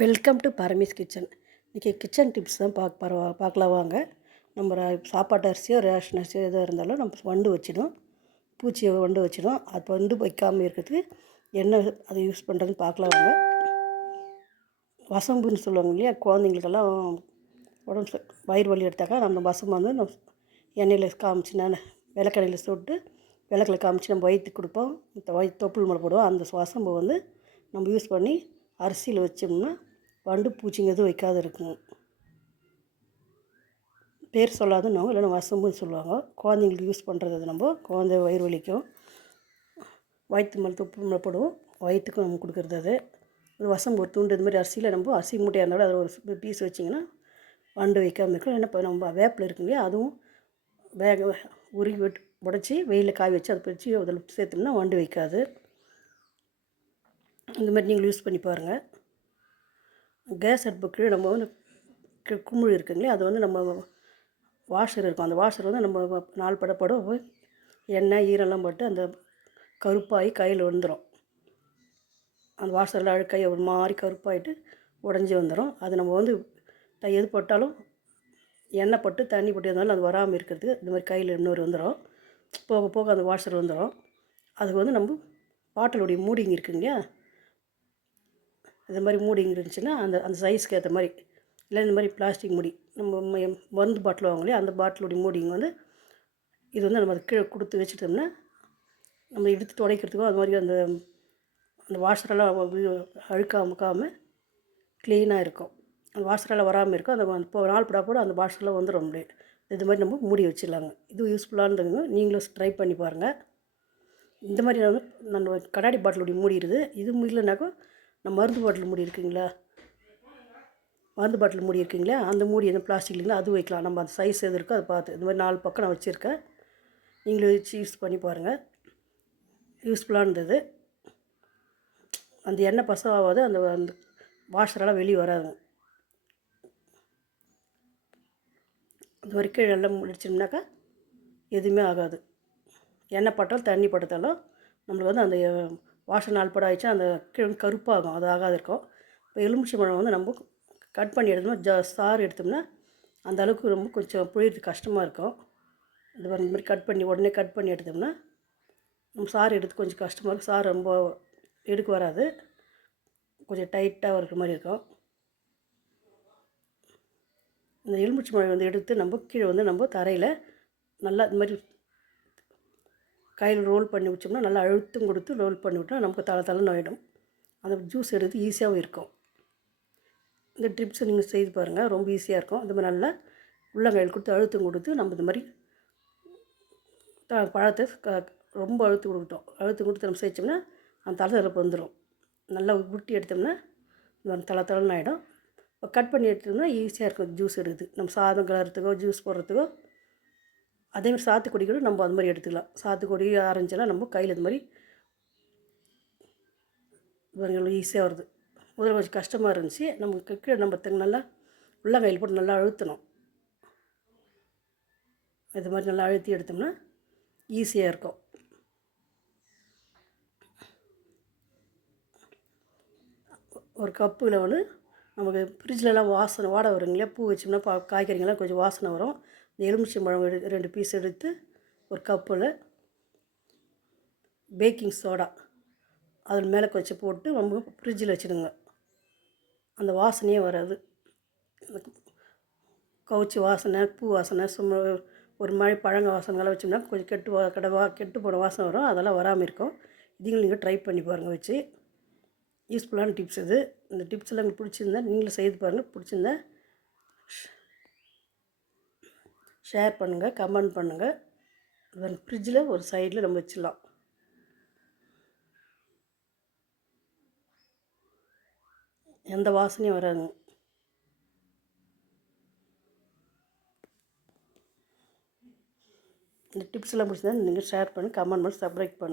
Welcome to Parami's kitchen. இன்றைக்கி kitchen tips தான் பார்க்க பரவா பார்க்கலாம் வாங்க. நம்ம சாப்பாட்டு அரிசியோ ரேஷன் அரிசியோ எதாக இருந்தாலும் நம்ம வண்டு வச்சிடும். பூச்சியை வண்டு வச்சிடும். அது வண்டு வைக்காமல் இருக்கிறதுக்கு என்ன அதை யூஸ் பண்ணுறதுன்னு பார்க்கலாம் வாங்க. வசம்புன்னு சொல்லுவாங்க இல்லையா? குழந்தைங்களுக்கெல்லாம் உடம்பு வயிறு வலி எடுத்தாக்கா நம்ம வசம்பு வந்து நம்ம எண்ணெயில் காமிச்சு நான் விளக்கெண்ணெயில் சுட்டு விளக்கில் காமிச்சு நம்ம வயிற்றுக்கு கொடுப்போம். வயிற்று தொப்புள் மேலே போடுவோம். அந்த வசம்பு வந்து நம்ம யூஸ் பண்ணி அரிசியில் வச்சோம்னா வண்டு பூச்சிங்க எதுவும் வைக்காது இருக்கும். பேர் சொல்லாதுன்னு இல்லைன்னா வசம்புன்னு சொல்லுவாங்க. குழந்தைங்களுக்கு யூஸ் பண்ணுறது அது நம்ம. குழந்தை வயிறு வலிக்கும். வயிற்று மேலே தொப்பு மேலப்படும் வயிற்றுக்கும் நம்ம கொடுக்குறது அது. ஒரு வசம்பு ஒரு துண்டு இது மாதிரி அரிசியில் நம்ம அரிசி மூட்டையாக இருந்தாலும் அதில் ஒரு பீஸ் வச்சிங்கன்னா வண்டு வைக்காமல் இருக்கும் என்ன இப்போ நம்ம வேப்பில் இருக்கு இல்லையா அதுவும் வேக உருகி விட்டு உடச்சி வெயிலில் காய வச்சு அதை பிடிச்சி அதில் சேர்த்தோம்னா வண்டு வைக்காது. இந்த மாதிரி நீங்கள் யூஸ் பண்ணி பாருங்கள். கேஸ் அடுப்புக்கு நம்ம வந்து கு- குமிழ் இருக்குங்களே அது வந்து நம்ம வாஷர் இருக்கும். அந்த வாஷர் வந்து நம்ம நாலு படப்படம் எண்ணெய் ஈரெல்லாம் போட்டு அந்த கருப்பாகி கையில் விழுந்துடும் அந்த வாஷரில் அழுக்கை ஒரு மாதிரி கருப்பாயிட்டு உடஞ்சி வந்துடும் அது நம்ம வந்து த- எது போட்டாலும் எண்ணெய் போட்டு தண்ணி போட்டு இருந்தாலும் அது வராமல் இருக்கிறதுக்கு இந்த மாதிரி கையில் இன்னொரு வந்துடும் போக போக அந்த வாஷர் வந்துடும் அதுக்கு வந்து நம்ம பாட்டிலுடைய மூடிங்க இருக்குங்க அது மாதிரி மூடிங்க இருந்துச்சுன்னா அந்த அந்த சைஸ்க்கு ஏற்ற மாதிரி இல்லை இந்த மாதிரி பிளாஸ்டிக் மூடி நம்ம மருந்து பாட்டில் வாங்கலையே அந்த பாட்டிலுடைய மூடிங்க வந்து இது வந்து நம்ம அது கீழே கொடுத்து வச்சுட்டோம்னா நம்ம எடுத்து துடைக்கிறதுக்கோ அது மாதிரி அந்த அந்த வாஷரெல்லாம் அழுக்காமக்காமல் க்ளீனாக இருக்கும். அந்த வாஷரெல்லாம் வராமல் இருக்கும் அந்த இப்போ நாள் படா போட அந்த வாஷரெல்லாம் வந்துடும் அப்படியே. இது மாதிரி நம்ம மூடி வச்சிடலாங்க. இது யூஸ்ஃபுல்லானதுங்க நீங்களும் ட்ரை பண்ணி பாருங்கள் இந்த மாதிரி வந்து நம்ம கண்ணாடி பாட்டிலுடைய மூடிடுது இது இல்லைனாக்கா நம்ம மருந்து பாட்டில் மூடி இருக்குங்களா? மருந்து பாட்டில் மூடி இருக்குங்களா? அந்த மூடி எதுவும் பிளாஸ்டிக் இல்லைங்களா? அது வைக்கலாம். நம்ம அந்த சைஸ் எது இருக்கோ அதை பார்த்து. இந்த மாதிரி நாலு பக்கம் நான் வச்சுருக்கேன். நீங்களும் வச்சு யூஸ் பண்ணி பாருங்கள் யூஸ்ஃபுல்லாக இருந்தது. அந்த எண்ணெய் பசவாகாது அந்த அந்த வாஷரெல்லாம் வெளியே வராதுங்க. மாதிரி வரைக்கும் எல்லாம் முடிச்சோம்னாக்கா எதுவுமே ஆகாது. எண்ணெய் பட்டாலும் தண்ணி பட்டாலும் நம்மளுக்கு வந்து அந்த வாஷர் நாள் படம் ஆயிடுச்சுன்னா அந்த கீழே கருப்பாகும் அது ஆகாது இருக்கும் இப்போ எலுமிச்சை பழம் வந்து நம்ம கட் பண்ணி எடுத்தோம்னா ஜ சாறு எடுத்தோம்னா அந்த அளவுக்கு ரொம்ப கொஞ்சம் புழியறது கஷ்டமாக இருக்கும். இந்த மாதிரி மாதிரி கட் பண்ணி உடனே கட் பண்ணி எடுத்தோம்னா நம்ம சாறு எடுத்து கொஞ்சம் கஷ்டமாக இருக்கும். சாறு ரொம்ப எடுக்க வராது. கொஞ்சம் டைட்டாக இருக்கிற மாதிரி இருக்கும். இந்த எலுமிச்சை மழை வந்து எடுத்து நம்ம கீழே வந்து நம்ம தரையில் நல்லா இந்த மாதிரி கையில் ரோல் பண்ணி வச்சோம்னா நல்லா அழுத்தம் கொடுத்து ரோல் பண்ணி விட்டால் நமக்கு தலை தலைன்னு ஆகிடும் அந்த ஜூஸ் எடுத்து ஈஸியாகவும் இருக்கும். இந்த ட்ரிப்ஸை நீங்கள் செய்து பாருங்கள் ரொம்ப ஈஸியாக இருக்கும். இந்த மாதிரி நல்லா உள்ளங்கையில் கொடுத்து அழுத்தம் கொடுத்து நம்ம இந்த மாதிரி த- பழத்தை க ரொம்ப அழுத்து கொடுத்தோம் அழுத்தம் கொடுத்து நம்ம செய்ச்சோம்னா அந்த தலை தலைப்பு வந்துடும் நல்லா உருட்டி எடுத்தோம்னா இந்த தலை தலைன்னு ஆகிடும் இப்போ கட் பண்ணி எடுத்தோம்னா ஈஸியாக இருக்கும் ஜூஸ் எடுக்குது நம்ம சாதம் கலர்றதுக்கோ ஜூஸ் போடுறதுக்கோ அதேமாதிரி சாத்துக்குடி கூட நம்ம அது மாதிரி எடுத்துக்கலாம். சாத்துக்குடி ஆரஞ்செல்லாம் நம்ம கையில் இது மாதிரி இவங்க ஈஸியாக வருது. முதல்ல கொஞ்சம் கஷ்டமாக இருந்துச்சு. நமக்கு கீழே நம்ம த- நல்லா உள்ளங்கையில் போட்டு நல்லா அழுத்தணும். இது மாதிரி நல்லா அழுத்தி எடுத்தோம்னா ஈஸியாக இருக்கும். ஒரு கப்பு வந்து நமக்கு ஃப்ரிட்ஜ்லலாம் வாசனை வாடை வருங்களே பூ வச்சோம்னா பா காய்கறிங்கெல்லாம் கொஞ்சம் வாசனை வரும். இந்த எலுமிச்சம்பழம் எடு ரெண்டு பீஸ் எடுத்து ஒரு கப்பில் பேக்கிங் சோடா அதில் மேலே கொஞ்சம் போட்டு ரொம்ப ஃப்ரிட்ஜில் வச்சுடுங்க. அந்த வாசனையே வராது. கவுச்சி வாசனை பூ வாசனை சும்மா ஒரு மாதிரி பழங்க வாசனைலாம் வச்சோம்னா கொஞ்சம் கெட்டு வா கடை வா கெட்டு போன வாசனை வரும். அதெல்லாம் வராமல் இருக்கும். இதையும் நீங்கள் ட்ரை பண்ணி பாருங்கள் வச்சு. யூஸ்ஃபுல்லான டிப்ஸ் இது. இந்த டிப்ஸ் எல்லாம் உங்களுக்கு பிடிச்சிருந்தா நீங்களும் செய்து பாருங்கள் பிடிச்சிருந்தா ஷேர் பண்ணுங்கள் கமெண்ட் பண்ணுங்கள் ஃப்ரிட்ஜில் ஒரு சைடில் நம்ம வச்சிடலாம். எந்த வாசனையும் வராதுங்க இந்த டிப்ஸ் எல்லாம் பிடிச்சிருந்தா நீங்கள் ஷேர் பண்ணி கமெண்ட் பண்ணி சப்ஸ்கிரைப் பண்ணுங்கள்